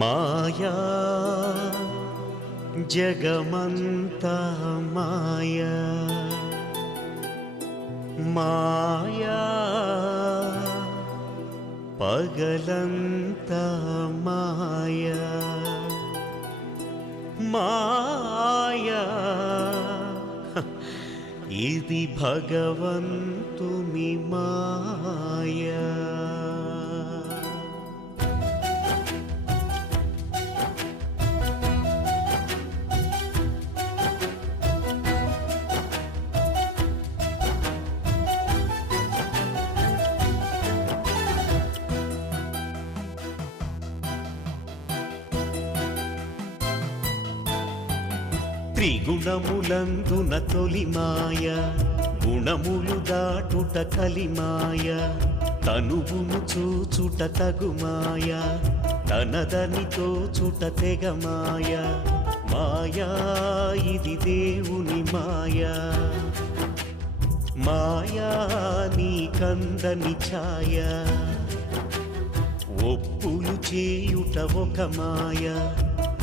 మాయా జగమంతా మాయా మాయా పగలంతా మాయా మాయా ఇది భగవంతుని మాయా. త్రిగుణములందున తొలి మాయ, గుణములు దాటుట కలిమాయ, తనువును చూచుట తగుమాయ, తనదని తోచుట తెగమాయ. మాయా ఇది దేవుని మాయా, మాయా నీ కందని ఛాయ. ఒప్పులు చేయుట ఒక మాయ,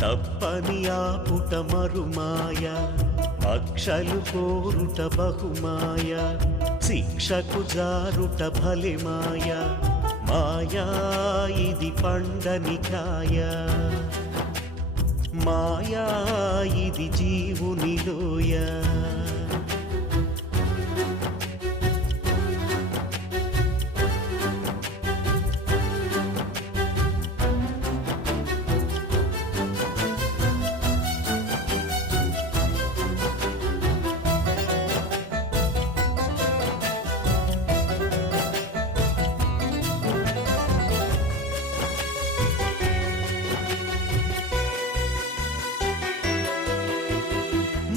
తప్పని ఆపుట మరుమాయ, అక్షలు కోరుట బహుమాయ, శిక్షకు జారుట భలెమాయ. మాయా ఇది పండని కాయ, మాయా ఇది జీవుని లోయ.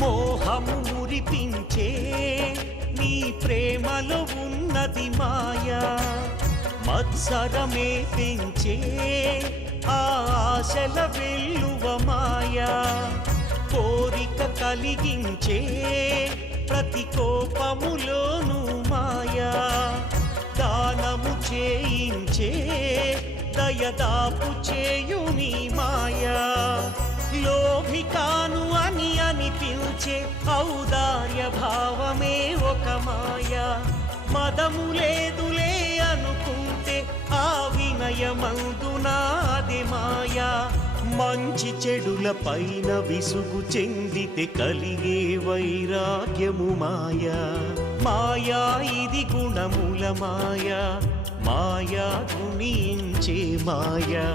మోహము మురిపించే నీ ప్రేమలో ఉన్నది మాయా, మత్సరమే పెంచే ఆశల వెల్లువ మాయా. కోరిక కలిగించే ప్రతి కోపములోను మాయా, దానము చేయించే దయదాపు చేయుని మాయా. లోభికాను అని అనిపించే ఔదార్య భావమే ఒక మాయా. మదము లేదులే అనుకుంటే ఆ వినయమందునాది మాయా. మంచి చెడుల పైన విసుగు చెందితే కలిగే వైరాగ్యము మాయా. మాయా ఇది గుణముల మాయా, మాయా గుణించే మాయా.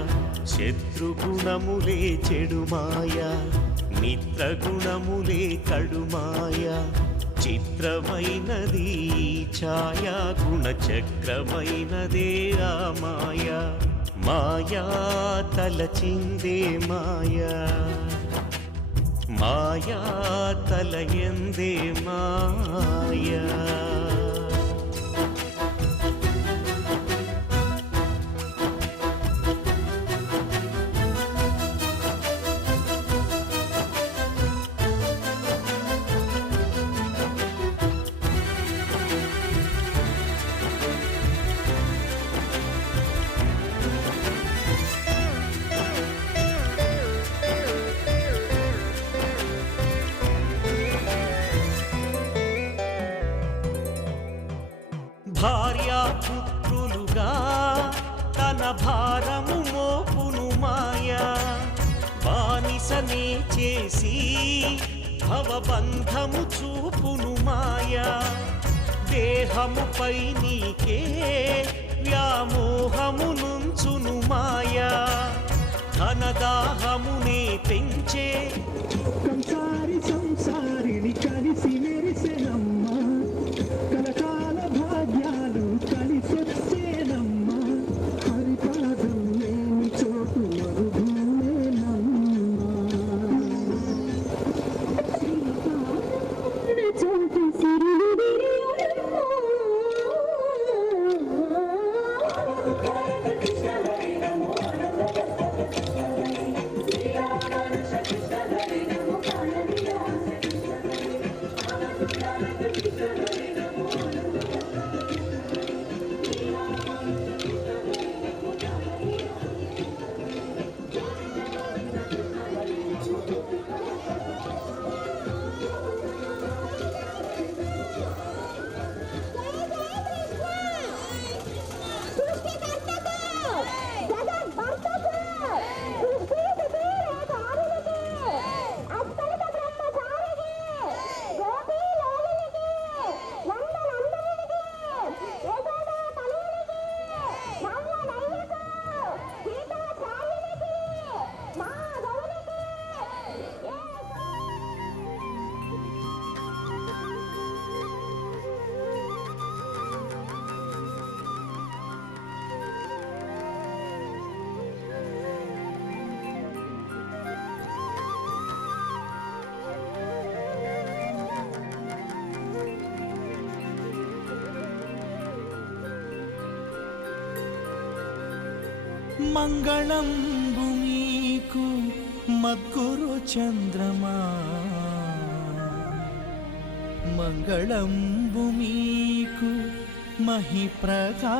శత్రుగుణములే చెడు మాయా, మిత్రగుణములే కడుమాయా. చిత్రమైనది ఛాయా, గుణచక్రమైనదే ఆ మాయా. మాయా తలచిందే మాయా, మాయా తలయందే మాయా. భార్యాపుత్రులుగా తన భారము మోపును మాయా. బానిసనే చేసి భవబంధము చూపును మాయా. దేహముపై నీకే వ్యామోహము నుంచును మాయా. ధనదాహమునే పెంచే సంసారి సంసారిని కలిసి మెరిసెనమ్మ, కలకాల భాగ్యాలు కలిసి వచ్చేనమ్మ. హరిపాదం లేని చోటు మరుభూమేనమ్మ. చోటు సిరి మంగళంబు మీకు మద్గురు చంద్రమా మంగళంబు మీకు మహిప్రకాశ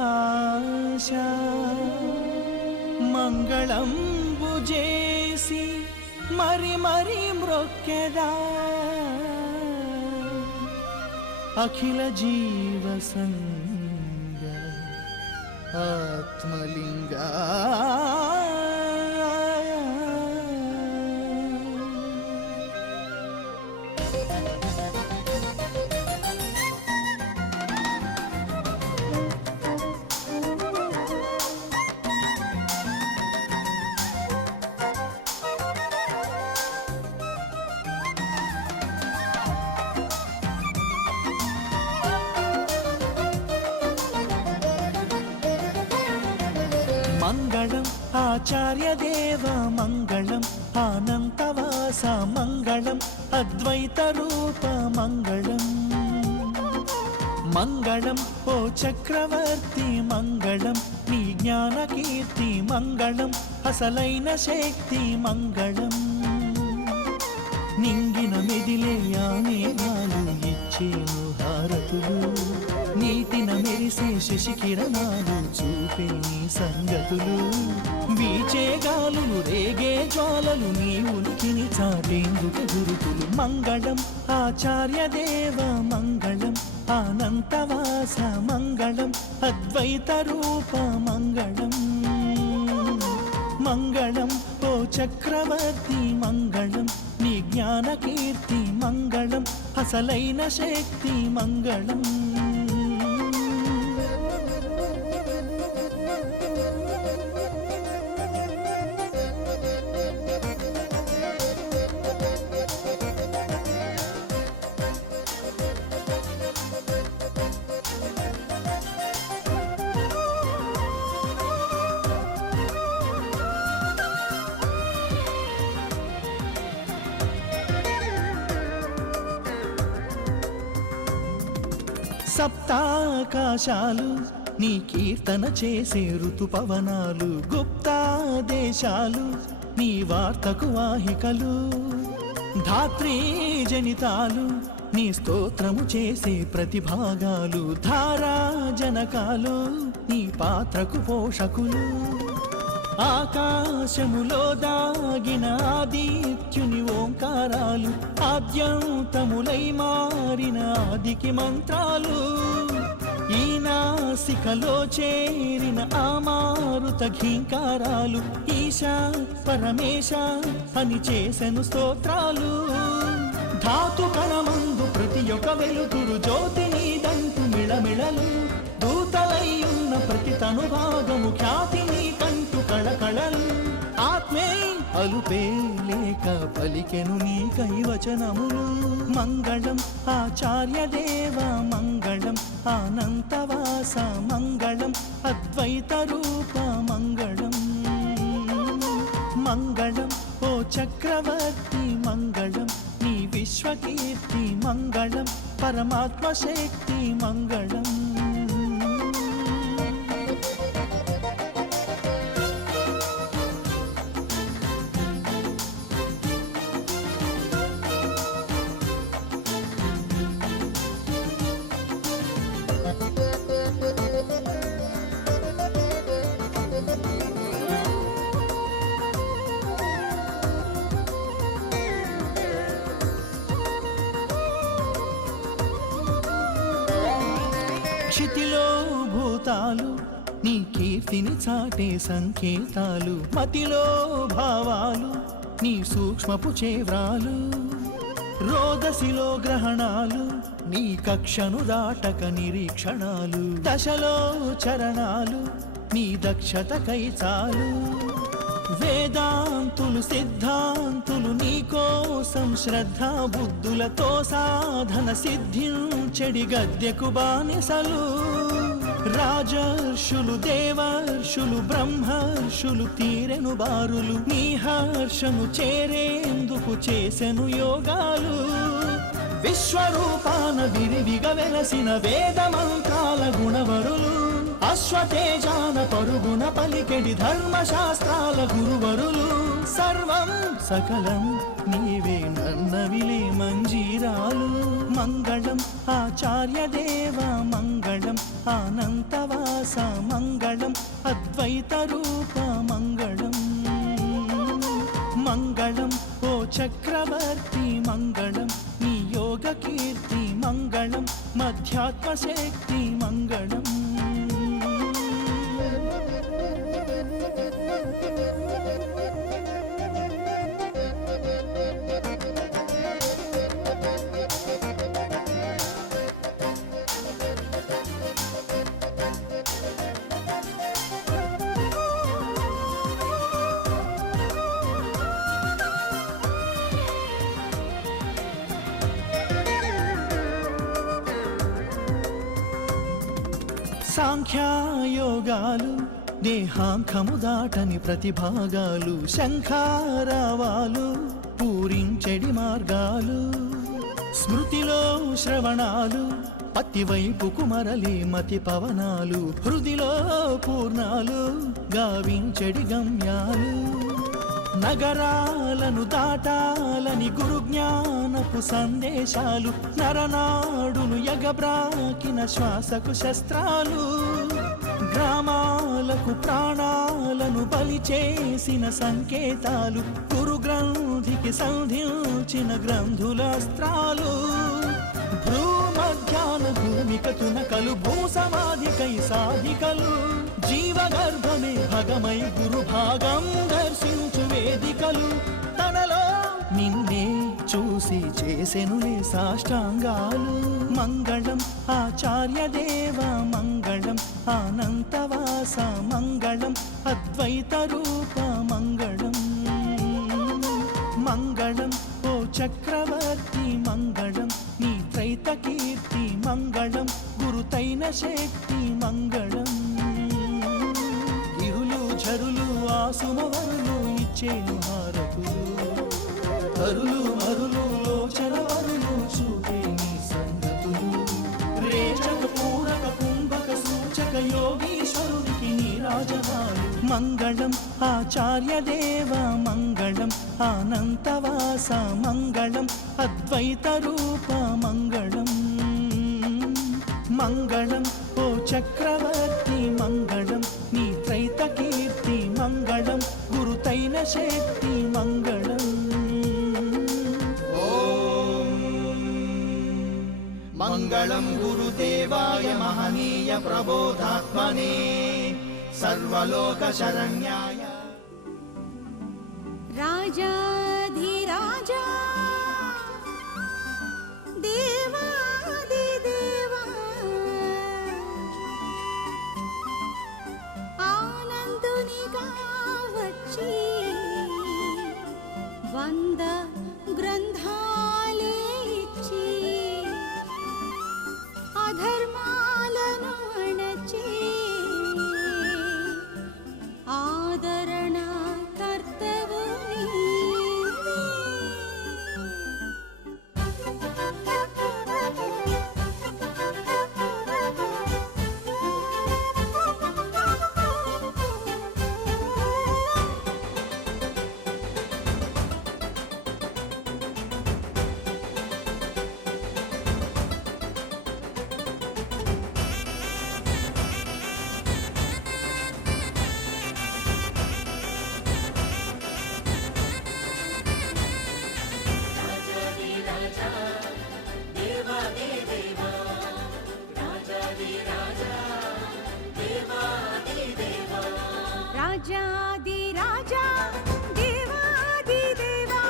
మంగళంబు చేసి మరి మరి మ్రొక్కెదా అఖిల జీవ సంగ ఆత్మలింగా మంగళం ఆచార్య దేవ మంగళం ఆనంతవాస మంగళం అద్వైత రూప మంగళం మంగళం ఓ చక్రవర్తి మంగళం నీ జ్ఞాన కీర్తి మంగళం అసలైన శక్తి మంగళం నింగిన మెదిలే ఆనేగాలు ఇచ్చేను హారతులు నీతిన మెరిసే శశికిరణాలు చూపే నీ సంగతులు వీచే గాలులు రేగే జ్వాలలు నీ ఉనికిని చాటేందుకు గురుతులు మంగళం ఆచార్య దేవ మంగళం ఆనంతవాస మంగళం అద్వైత రూప మంగళం మంగళం ఓ చక్రవర్తి మంగళం నీ జ్ఞాన కీర్తి మంగళం అసలైన శక్తి మంగళం సప్తాకాశాలు నీ కీర్తన చేసే ఋతుపవనాలు గుప్తా దేశాలు నీ వార్తకు వాహికలు ధాత్రీ జనితాలు నీ స్తోత్రము చేసే ప్రతిభాగాలు ధారా జనకాలు నీ పాత్రకు పోషకులు ఆకాశములో దాగిన ఆదిత్యుని ఓంకారాలు ఆద్యంతములై మారిన ఆదికి మంత్రాలు ఈ నాసికలో చేరిన ఆ మారుత ఘీంకారాలు ఈశా పరమేశ అని చేసెను స్తోత్రాలు ధాతు కణమందు ప్రతి ఒక్క వెలుతురు జ్యోతిని దంటు మిళమిళలు దూతలై ఉన్న ప్రతి తను భాగము ఖ్యాతిని కంటు కళకళలు ఆత్మే అలుపే లేక పలికెను నీ కైవచనములు మంగళం ఆచార్య దేవ మంగళం ఆనంతవాస మంగళం అద్వైత రూప మంగళం మంగళం ఓ చక్రవర్తి మంగళం నీ విశ్వకీర్తి మంగళం పరమాత్మ శక్తి మంగళం క్షితిలో భూతాలు నీ కీర్తిని చాటే సంకేతాలు మతిలో భావాలు నీ సూక్ష్మపు చేవ్రాలు రోదసిలో గ్రహణాలు నీ కక్షను దాటక నిరీక్షణాలు దశలో చరణాలు నీ దక్షత కైచాలు వేదాంతులు సిద్ధాంతులు నీకోసం శ్రద్ధా బుద్ధులతో సాధన సిద్ధించెడి గద్యకు బానిసలు రాజర్షులు దేవర్షులు బ్రహ్మర్షులు తీరెను బారులు నీ హర్షను చేరేందుకు చేసెను యోగాలు విశ్వరూపాన విరివిగా వెలసిన వేద మంత్రాల గుణవరులు అశ్వతేజాన పరుగున పలికెడి ధర్మశాస్త్రాల గురువరులు సర్వం సకలం నీవే నన్నవిలే మంజీరాలు మంగళం ఆచార్య దేవ మంగళం అనంతవాస మంగళం అద్వైత రూప మంగళం మంగళం ఓ చక్రవర్తి మంగళం నీ యోగ కీర్తి మంగళం మధ్యాత్మ శక్తి మంగళం సాంఖ్యాయోగాలు దేహాంకము దాటని ప్రతిభాగాలు శంఖారావాలు పూరించెడి మార్గాలు స్మృతిలో శ్రవణాలు అతివైపుకు మరలి మతి పవనాలు హృదిలో పూర్ణాలు గావించెడి గమ్యాలు నగరాలను దాటాలని గురు జ్ఞానపు సందేశాలు నరనాడును ఎగబ్రాకిన శ్వాసకు శస్త్రాలు గ్రామాలకు ప్రాణాలను బలి చేసిన సంకేతాలు గురు గ్రంథికి సంధించిన గ్రంథులాస్త్రాలు భూమధ్యాన భూమిక తునకలు భూ సమాధికై సాధికలు జీవగర్భమే భగమై గురు భాగం దర్శించు వేదికలు తనలో నిన్నే చూసి చేసెనులే సాష్టాంగాలు మంగళం ఆచార్య దేవ మంగళం అనంతవాస మంగళం అద్వైత రూప మంగళం మంగళం ఓ చక్రవర్తి మంగళం నీ త్రైత కీర్తి మంగళం గురుతైన శక్తి మంగళం ఇరులు ఝరులు ఆసుమవరులు ఇచ్చేను హారతులు అరులు మరులు లోచన వరులు చూపే నీ సంగతులు రేచక పూరక కుంభక సూచక యోగీశ్వరునికి నీరాజనాలు మంగళం ఆచార్య దేవ మంగళం అనంతవాస మంగళం అద్వైత రూప మంగళం మంగళం ఓ చక్రవర్తి మంగళం నీ త్రైత కీర్తి మంగళం గురుతైన శక్తి మంగళం మంగళం గురుదేవాయ మహనీయ ప్రబోధాత్మనే సర్వలోక శరణ్యాయ రాజాధిరాజా దేవాదిదేవా ఆనందునిగా వచ్చి 100 గ్రంథాలే ఇచ్చి అధర్మాలను అణచి ఆదరణ కర్తవు నీవే. రాజాదిరాజా దేవాదిదేవా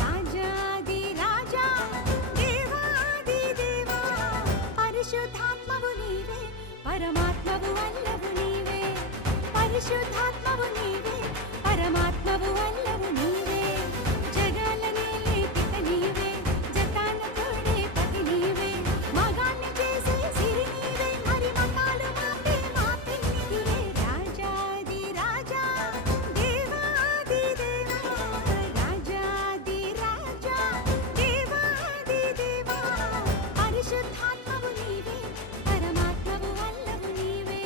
రాజాదిరాజా దేవాదిదేవా పరిశుద్ధాత్మవు నీవే పరమాత్మవు అల్లవు నీవే పరిశుద్ధాత్మవు నీవే పరమాత్మవు అల్లవు నీవే జగాలనే లేపిత నీవే జతాన తోడే పతి నీవే మగాన్ని చేసే సిరి నీవే మరి మతాలు మాపే మా పిన్నిదివే రాజాదిరాజా దేవాదిదేవా రాజాదిరాజా దేవాదిదేవా పరిశుద్ధాత్మవు నీవే పరమాత్మవు అల్లవు నీవే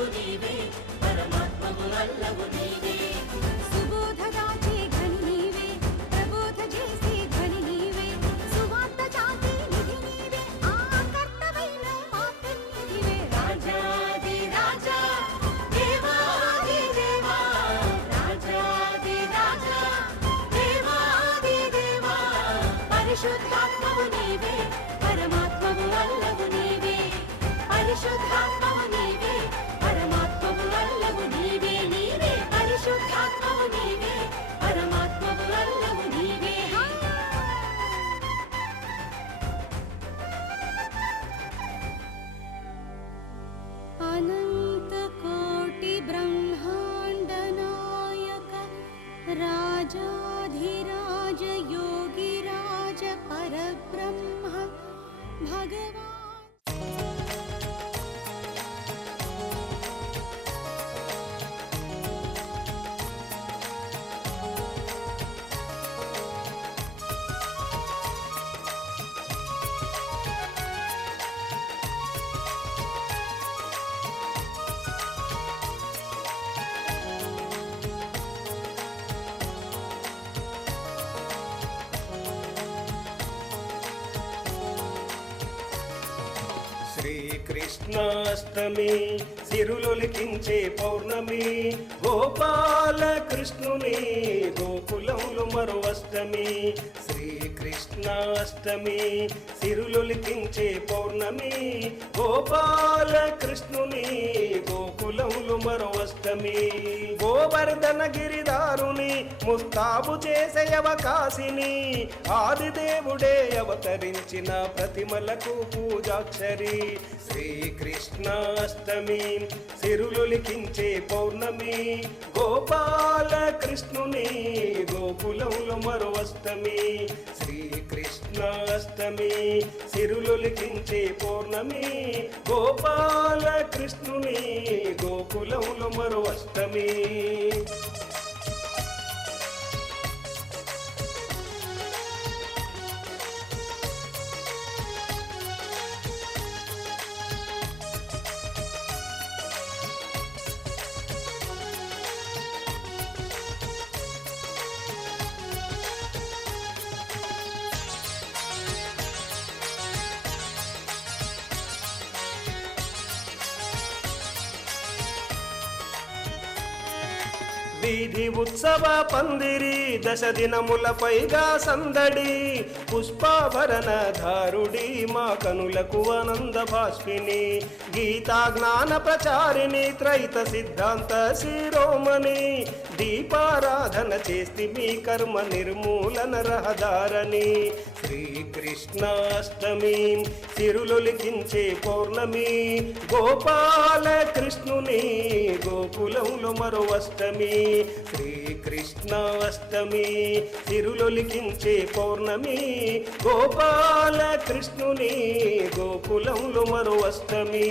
పరిశుద్ధాత్మవు నీవే పరమాత్మవు అల్లవు నీవే సుబోధ దాచే ఘని నీవే ప్రబోధ చేసే ధ్వని నీవే సువార్త చాటే నిధి నీవే ఆకర్తవైన మా పెన్నిధివే రాజాది రాజా దేవాది దేవా రాజాది రాజా దేవాది దేవా పరిశుద్ధాత్మవు నీవే పరమాత్మవు అల్లవు నీవే పరిశుద్ధాత్మవు నీవే పరమాత్మవు అల్లవు నీవే నీవే పరిశుద్ధాత్మవు నీవే పరమాత్మవు అల్లవు నీవే అనంత కోటి బ్రహ్మాండ నాయక రాజాధిరాజ యోగిరాజ పరబ్రహ్మ భగవాన్ శ్రీకృష్ణాష్టమి సిరులొలికించే పౌర్ణమి గోపాల కృష్ణుని గోకులంలో మరో అష్టమి శ్రీకృష్ణాష్టమి సిరులొలికించే పౌర్ణమి గోపాల కృష్ణుని గోకులంలో మరో అష్టమి గోవర్ధన గిరిదారుని ముస్తాబు చేసే అవకాశిని ఆదిదేవుడే అవతరించిన ప్రతిమలకు పూజాక్షరి శ్రీకృష్ణాష్టమి సిరులొలికించే పౌర్ణమి గోపాల కృష్ణుని గోకులంలో మరో అష్టమి శ్రీకృష్ణాష్టమి సిరులొలికించే పౌర్ణమి గోపాల కృష్ణుని గోకులంలో మరో అష్టమి వీధి ఉత్సవ పందిరి దశ దినముల పైగా సందడి పుష్పాభరణ ధారుడి మా కనులకు ఆనంద భాష్పిని గీతా జ్ఞాన ప్రచారిణి త్రైత సిద్ధాంత శిరోమణి దీపారాధన చేస్తే మీ కర్మ నిర్మూలన రహదారని శ్రీకృష్ణాష్టమి సిరులొలికించే పౌర్ణమి గోపాల కృష్ణుని గోకులంలో మరో అష్టమి శ్రీకృష్ణాష్టమి సిరులొలికించే పౌర్ణమి గోపాల కృష్ణుని గోకులంలో మరో అష్టమి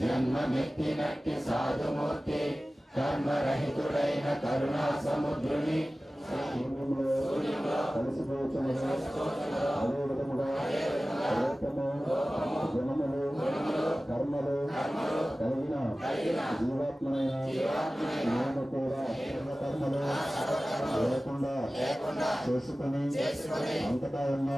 జన్మమెత్తినట్టి సాధుమూర్తి కర్మరహితుడైన కరుణా సముద్రుని కర్మలు కలిగిన జీవాత్మనైన నేను కూడా సర్వకర్మలు లేకుండా చేసుకుని అంతటా ఉన్న